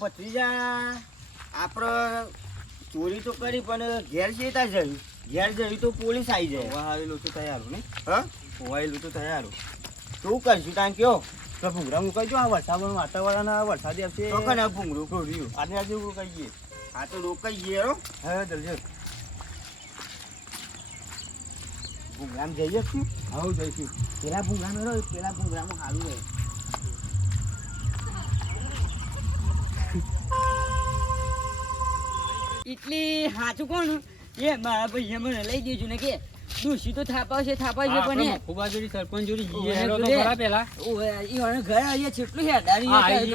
ભત્રીજા આપણે ચોરી તો કરી પણ ઘેર જતા જયું ઘેર જયું તો પોલીસ આવી જાય વાયેલું તો તૈયાર ને હા વાયેલું તો તૈયાર શું કરશું તાન કયો તો ભૂંગરા મુકાઈ જો આ વરસાદ વાતાવરણ વરસાદી આવશે તો કને ભૂંગળું રહ્યું આજે આજે રોકાઈ ગઈએ આ તો રોકાઈ ગયે રો હા જલ્દી ભૂંગળામાં જઈએ છું આવું જઈશું પેલા ભૂંગળામાં રહ્યો પેલા ભૂંગળામાં સારું રહે એટલી સાચું કોણ એ મારા ભાઈ મને લઈ દેજો ને કે દોશી તો થાપાવશે પણ ખુબાજોડી સરપંચ જોડી ઓય, ઈવાનું ઘર અહીંયા કેટલું હેડારી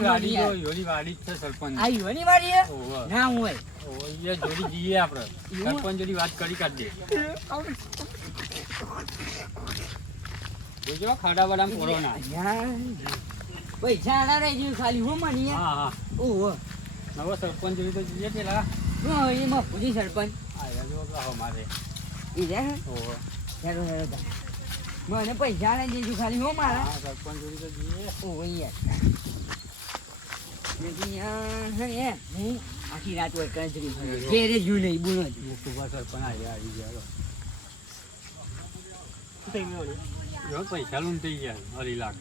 વાડી છે સરપંચ આ ઈવાની વાડી હે ના હોય ઓય જોડી જઈએ આપણે સરપંચ જોડી વાત કરી કાઢ દે જોજો ખાડા વાડામાં પોરો ના પૈસા આડા રહી ગયું ખાલી હું મની હા ઓહો નવો સરપંચ જોડી તો જઈએ પેલા એમાં પૂછી સરપંચ આયા જો મારે ઈ રે ઓહો હેરો મને પૈસા આડા દેજો ખાલી હું મારા સરપંચ જોડી તો જઈએ ઓહો યાર હું આખી રાત હોય કંજરી ઘેરે જ નહીં બોલો સુભા સરપંચ આવી ગયા પૈસા લૂન થઈ ગયા 2.5 લાખ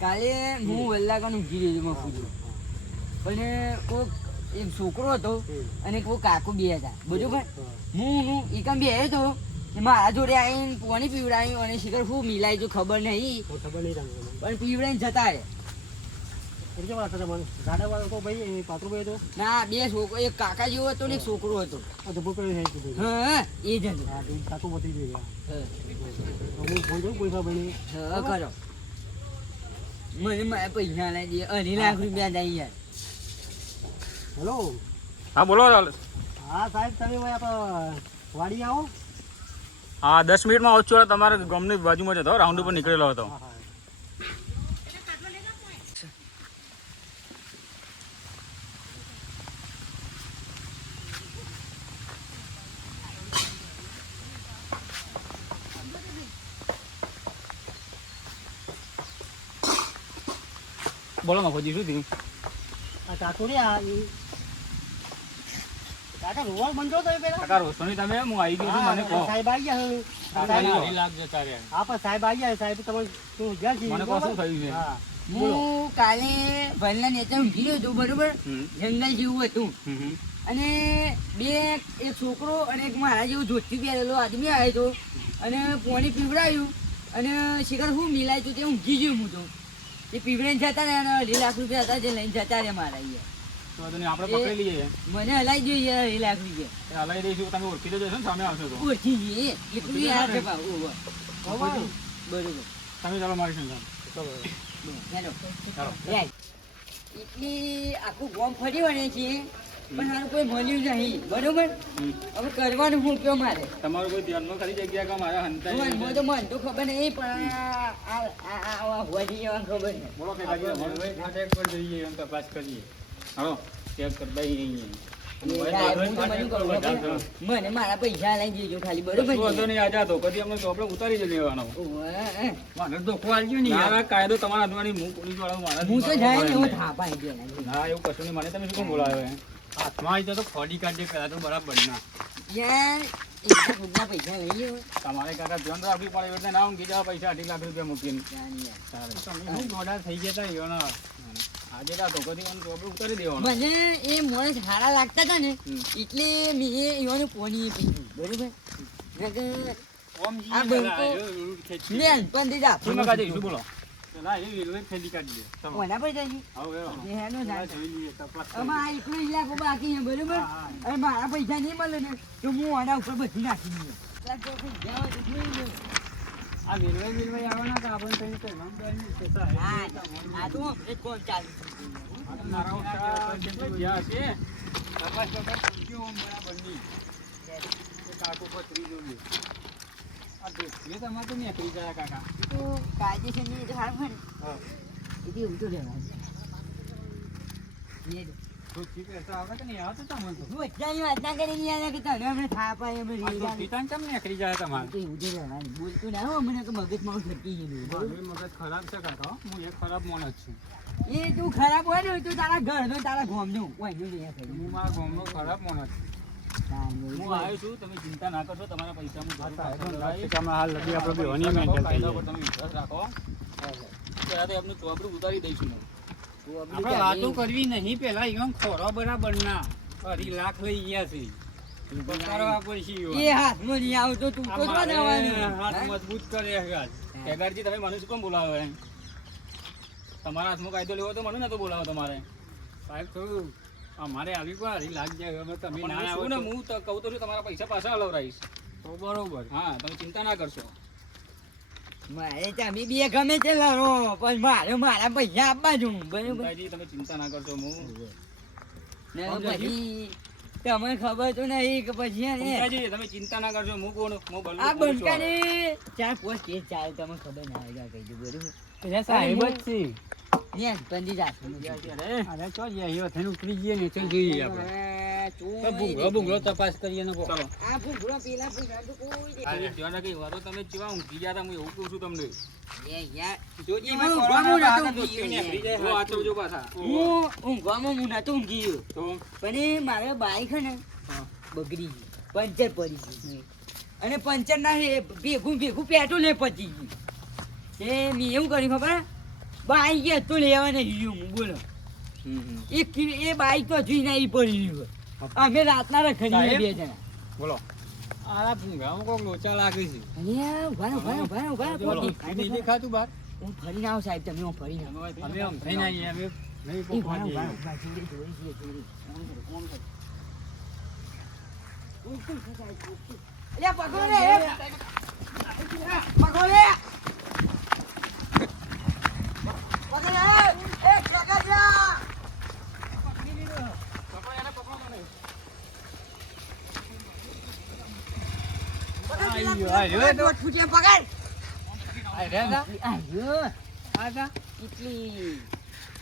કાલે હું વલ્લાકાનું ઘી રેજમાં પૂછ્યું પણ કોક એક છોકરો હતો અને કોક કાકુ બે હતા બરોબર હું એકમ બે હતો મારા જોડે આવીને પાણી પીવડાવ્યું અને શિખર શું મિલાય જો ખબર નહીં પણ પીવડાઈને જતા રહે ના બે છોકરો એક કાકા જેવો હતો ને એક છોકરો હતો હા એ જ કરો મને મારા પૈસા લઈ દે 2.5 લાખ રૂપિયા દઈ યાર હેલો હા બોલો હા સાહેબ તમે વાડી આવો હા 10 મિનિટમાં આવું છું તમારા ગામની બાજુમાં જ હતો રાઉન્ડ ઉપર નીકળેલો હતો બોલો મફોજી શું થયું કાકા રોવા બંધો તો પેલા કાકા રોશની તમે હું આવી ગયો છું મને કહો સાહેબ આવી ગયા અઢી લાખ જતા રહ્યા હા પણ સાહેબ આવી ગયા સાહેબ તમે શું ગયા છે મને કહો શું થયું છે હું કાલે ભરલા નેતા ઊંઘી રહ્યો હતો બરોબર જંગલ જેવું હતું અને બે એક છોકરો અને એક મારા જેવું ધોતી પહેરેલો આદમી આવ્યો હતો અને પાણી પીવડાયું અને શિખર શું મિલાય હતું તે ઊંઘી ગયું હું તો એ પીવડાઈને જતા ને 2.5 લાખ રૂપિયા હતા જે લઈને જતા રહ્યા મારા અહીંયા આપણે પકડી લઈએ મને હલાઈ જોઈએ 2.5 લાખ રૂપિયા હલાઈ દઈશું તમે ઓળખી તો જશો ને સામે આવશો તો ઓળખી જઈએ એટલું યાદ છે ભાવ બરોબર તમે ચાલો મારી સંગ એટલી આખું ગોમ ફરી વળે છે પણ હારું કોઈ મળ્યું નહીં બરોબર હવે કરવાનું શું કયો મારે તમારું કોઈ ધ્યાનમાં ખરી જગ્યા કે મારા હંતા મન તો ખબર નહીં પણ આ હોવાથી જવાનું ખબર નહીં બોલો કે ફાટેક પર જઈએ એમ તપાસ કરીએ હાલો ચેક કરી દઈએ મને મારા પૈસા લઈ દેજો ખાલી બરોબર નહીં આજે તો કદી અમને તો આપણે ઉતારી જ લેવાનો મારે ધોખો આલજો નહીં યાર કાયદો તમારા હાથમાં હું પોલીસ વાળો મારા હું તો જાય ને હું થાપા દે ના એવું કશું નહીં મને તમે શું બોલાવ્યો હાથમાં આવી તો ફોડી કાઢીએ પેલા તો બરાબર ના યાર એટલા પૈસા લઈ લો તમારે કાકા ધ્યાન રાખવી પડે એટલે ના ઊંઘી જાવ પૈસા 2.5 લાખ રૂપિયા મૂકીને તમે ગોડા થઈ ગયા હતા આજે રાતો કદી મને આપણે ઉતારી દેવાનો મને એ મોણસ સારા લાગતા હતા ને એટલે મેં એવાનું પોણી પીધું બરોબર આ બંકો મેં પણ દીધા શું મગા જઈશું બોલો ના એ રેલવે ખેલી કાઢી દે કોના પર જઈશું આમાં એટલું ઇલાકો બાકી છે બરોબર અને મારા પૈસા નહીં મળે ને તો હું આના ઉપર બધી નાખી દઉં આ રેલવે આવવાના તો આપણને કઈ આ તો એક કોણ ચાલુ કાયદેસર ની સારું હોય ને એટલે એવું તો રહેવાનું ખરાબ છે કાકા હું એક ખરાબ માણસ છું એ તું ખરાબ હોય ને તો તારા ઘરનો તારા ગામનો ઓયનું નહીં થાય. હું મારા ગામનો ખરાબ માણસ છું. તાંડો હું ને. આવ્યો છું, તમે ચિંતા ના કરશો, તમારા પૈસા હું ભરી નાખું. તમે હાલ લગી આપણે બેવાની મેન્ટલ થઈ કાયદા જાય. પર તમે વિશ્વાસ રાખો. ત્યારે તો એમનું ચોપડું ઉતારી દઈશું હું. આપણે વાતો કરવી નહીં પેલા ઈવન ખોરો બરાબર ના 2 લાખ લઈ ગયા છે પકડવા પડશે ઈવન. એ હાથમાં નહીં આવતો તું તો અમારે જવાનું. હાથ મજબૂત કરે હગાજ. કેદારજી, તમે મને શું કેમ બોલાવો એમ? તમારા હાથમાં કાયદો લેવો તો મને નતો બોલાવો તમારે. સાહેબ થોડું અમારે આવી કોઈ હારી લાગ જાય હવે તમે પણ ના હું આવો છું ને, તો હું તો કહું તો છું, તમારા પૈસા પાછા અલવરાઈશ. તો બરોબર. હા, તમે ચિંતા ના કરશો. મારે તમે બે ગમે તે લડો પણ મારે મારા પૈસા આપવા છું બરોબર ચિંતાજી, તમે ચિંતા ના કરશો. હું ને પછી તમને ખબર તો નહીં કે પછી હે ને ચિંતાજી, તમે ચિંતા ના કરશો. હું કોણ? હું બલ્લુ આ બોલું છું. બંકાને 4-5 કેસ ચાલે તમને ખબર ના આવે કહી દઉં બરોબર પેલા સાહેબ જ છે. ને પંડિત આશ્રમ અરે ચો યાર થઈને ઉતરી જઈએ ને ચાલ જોઈએ આપણે તો ભૂંગળો ભૂંગળો તપાસ કરીએ ને ચલો. આ ભૂંગળો પેલા ભૂંગળા તો કોઈ દે તમે ધ્યાન રાખી, વાતો તમે જેવા ઊંઘી ગયા હતા, હું એવું કહું છું તમને. એ યાર જોજી, એમાં એમાં ઊંઘવાનું કોરોના નતું દોસ્તી ઊંઘ્યું નીકળી જાય. યાર. જો આચવજો પાછા. હું ઊંઘવામાં હું નતો ઊંઘી ગયો તો પણ એ મારે બાઈક હે ને બગડી ગયું પંચર પડી ગયું અને પંચર ના હે ભેગું ભેગું પેટ્રોલ એ પતી ગયું એ મેં એવું કર્યું ખબર બાઈક એ તો લેવા નહીં ગયું હું બોલો એ બાઈક તો જોઈ ના પડી ગયું અમે રાતના રખડીએ બે જણા બોલો. આ ભૂંગળામાં કોક લોચા લાગે છે અરે ઉભા ઉભા ઉભા ઉભા બોલો, નહીં દેખાતું બહાર હું ફરીને આવું સાહેબ તમે હું ફરીને આવું. અમે આમ થઈને આવીએ અમે નહીં એ પકવા ઉભા ઉભા દઈએ. ઉભા જોડી જોડી છે જોડી અલ્યા પકડો રે પકડો રે પકડો રે એક સેકન્ડ જા આયો, આયો. દોઢ ફૂટિયા પકડ આ રહ્યા તા? આયો આ તા? કેટલી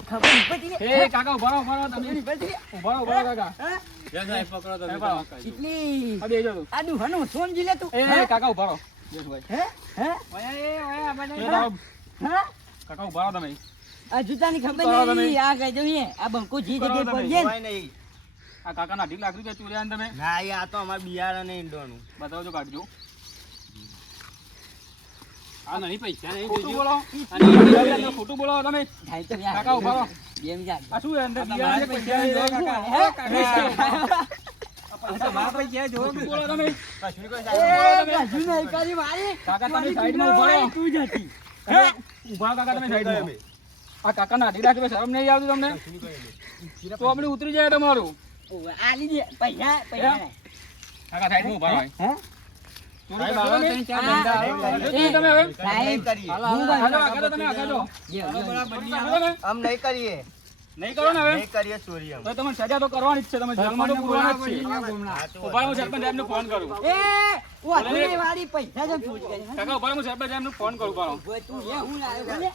ખબર નહીં પડતી ને એ કાકા ઉભા રહો, ઉભા રહો ખબર તમે. નહીં પડતી ને? ઉભા રહો, ઉભા રહો કાકા. હા? જા સાહેબ પકડો તમે સાહેબ, તમે કરજો. કેટલી આ બેસજો તું. આ દુહાનું સોમજી લે તું એ કાકા ઉભા રહો. યશભાઈ. હે હે ઓયા એ ઓયા આ એ બધા સાહેબ, હા કાકા ઉભા રહો તમે. આ જૂતાની ખબર કરો તમે. નહીં આ કહી દઉં આ બંકો જે કરો જગ્યાએ તમે. પડી જાય ને આ કાકાના 2.5 લાખ રૂપિયા ચોર્યા ને તમે. ના યાર તો અમાર બિયારણ ને ઈંડોનું. બતાવજો, કાઢજો. આ નહીં પૈસા નહીં ખોટું દેજો. બોલો. આ નહીં, ખોટું બોલો તમે. થાય તો યાર. કાકા ઉભા રહો. બે મિનિટ આ શું છે અંદર? આ બિયારણ તમારા છે, પૈસા પૈસા જો છે, કાકા. કાકા. આ તમારા પૈસા જો ખોટું બોલો તમે. કશું કોઈ એ ગજુ નહીં કરી મારી. કાકા તમે મારી સાઈડમાં ઉભા રહો. તું જ હતી. હે? ઉભા રહો કાકા તમે સાઈડમાં. આ કાકાના 2.5 લાખ રૂપિયા શરમ નહીં આવતી તમને? તો આપણે ઉતરી જાય તમારું. ઓવે, આલી દે પૈસા પૈસા હે? કાકા સાઈડમાં ઉભા રહો. હે ચોરી સાહેબ, કરશો આવા નહીં? ત્રણ ચાર આ, ધંધા કરશો આવે. નહીં તમે હવે? સાહેબ હાલો, હું હાલો, ગયો. આગળ તમે આગળ. જે, જે. કરો તમે? આમ નહીં કરીએ નહીં કરો ને હવે? નહીં કરીએ ચોરી આમ. તો તમને સજા તો કરવાની જ છે. તમે જેલમાં તો પૂરવાના જ છે. ગમણા. ઉભા રહો, હું સરપંચ સાહેબને ફોન કરું. એ વાઘુડી વાળી પૈસા જેમ ચોરી કરી, હે? કાકા ઉભા રહો, હું સરપંચ સાહેબને ફોન કરું. ઉભા રહો. ઉભો તું એ હું લાવ્યો બોલે?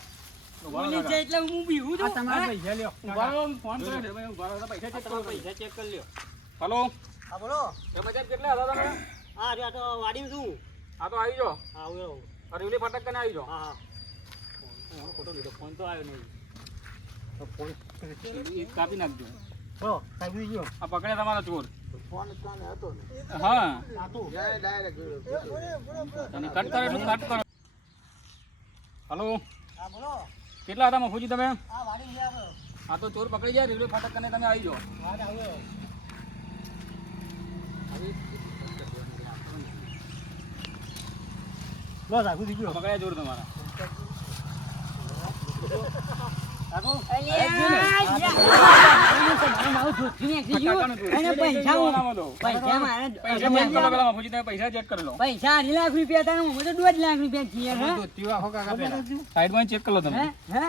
ઉભા રહો બોલી કાકા. છે એટલે હું બીવું આ છું. તમારા હે? પૈસા લ્યો. ઉભા રહો, હું ફોન કર્યો છે. ભાઈ, ઉભા રહો, પૈસા ચેક કરો. પૈસા ચેક કરી લ્યો. હલો, હા બોલો સરપંચ સાહેબ કેટલા હતા તમે? હા રે આ તો વાડીમાં છું આ તો આવી જાઓ. હા આવું અરવલ્લી ફાટક કને આવી જાઓ. હા હા ફોટો લીધો, ફોન તો આવ્યો નહીં. એ કાપી નાખજો. બોલો સાહેબ ઉઈ ગયો આ પકડ્યા તમારા ચોર. ફોન કાને હતો ને હા, નાતું ડાયરેક્ટ અને કટ કરો એટલું કટ કરો. હલો, હા બોલો કેટલા હતા મફુજી તમે? આ વાડી છે આપણો આ તો ચોર પકડી જાય, રેલવે ફાટક કને તમે આવી જાઓ. વાડ આવ્યો બસ આગું થઈ ગયો પકડ્યા ચોર તમારા. અલ્યા, મારું નામ ધોતી નાખી ગયું. અને પૈસા હું- પૈસા મારા- પૈસા બંધ કરો પેલા મફુજી, તમે પૈસા ચેક કરી લો. પૈસા 2 લાખ રૂપિયા હતા ને હું તો 2.5 લાખ રૂપિયા છીએ હે? ધોતી વાળો કાકા પહેલા. સાઈડમાં ચેક કરી લો તમે. હે?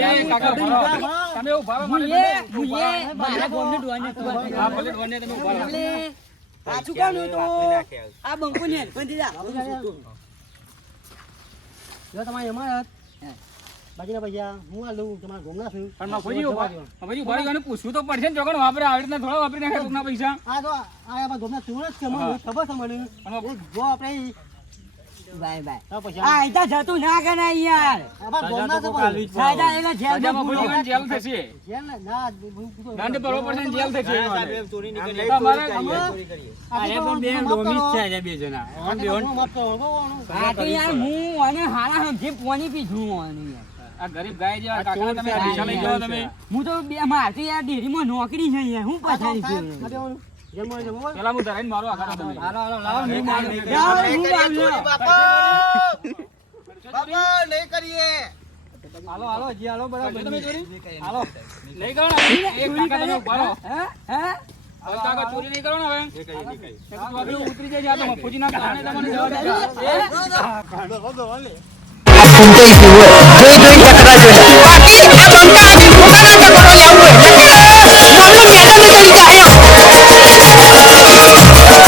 એ કાકા ઉભા રહો. તમે ઉભા રહો, મારી જોડે. મુએ મારા ગામનો ડોન હતો. હા, ભલે ડોને તમે ઉભા રહો. એટલે પાછું કોણ હતું? આ બંકુની હેલ્પરથી જ આવું હતું. જો તમારે એમાં હે. બાકીના પૈસા હું આ લઉં તમારા ઘઉંના છું પણ મફુજી ઉભા ઉભા રહીને પૂછવું તો પડશે ને, ચોકણ વાપરે આવી રીતના થોડા વાપરી નાખે કોકના પૈસા. આ તો આ અમારા ઘઉંના ચોર જ છે મને હા. ખબર છે મને અને જો આપણે બાય બાય તો પછી આ આયતા જતું ના કરાય યાર અમારા ગામના છે પણ. સાજા એના જેલમાં સજામાં પૂરો. પૂરી જેલ થશે જેલ ને? ના, હું- દંડ ભરવો પડશે ને જેલ થશે તમારે- અરે પણ બે ડોમીસ છે આ બે જણા ઓન બે ઓન હું માફ કરો, બહુ. આ તો યાર હું અને હારા સમજી પોની પીધું આની યાર. આ ગરીબ ગાય જેવા આ કાકા ચોર તમે છે, પૈસા લઈ જાઓ તમે હું તો બે મારતી યાર ડેરીમાં નોકરી છે યાર હું પછાડી સાહેબ, છું આ બેવાનું. જેલમાં જમો બોલ. પેલા હું ધરાઈને મારો આખા તમે હાલો હાલો લાવો નહીં મારો નહીં યાર, હું બાબલો. હાલો હાલો જી હાલો બરાબર તમે ચોરી? હાલો નહીં કરો ને એક કાકા તમે ઉભા રહો. હે? હે? હવે કાકા ચોરી નહીં કરો ને હવે તો આગળ ઉતરી જાય આ તો મફુજી ના કારણે તમને જવા દે આ કુંટલ જીવો જોઈ જોઈ ચકરા છે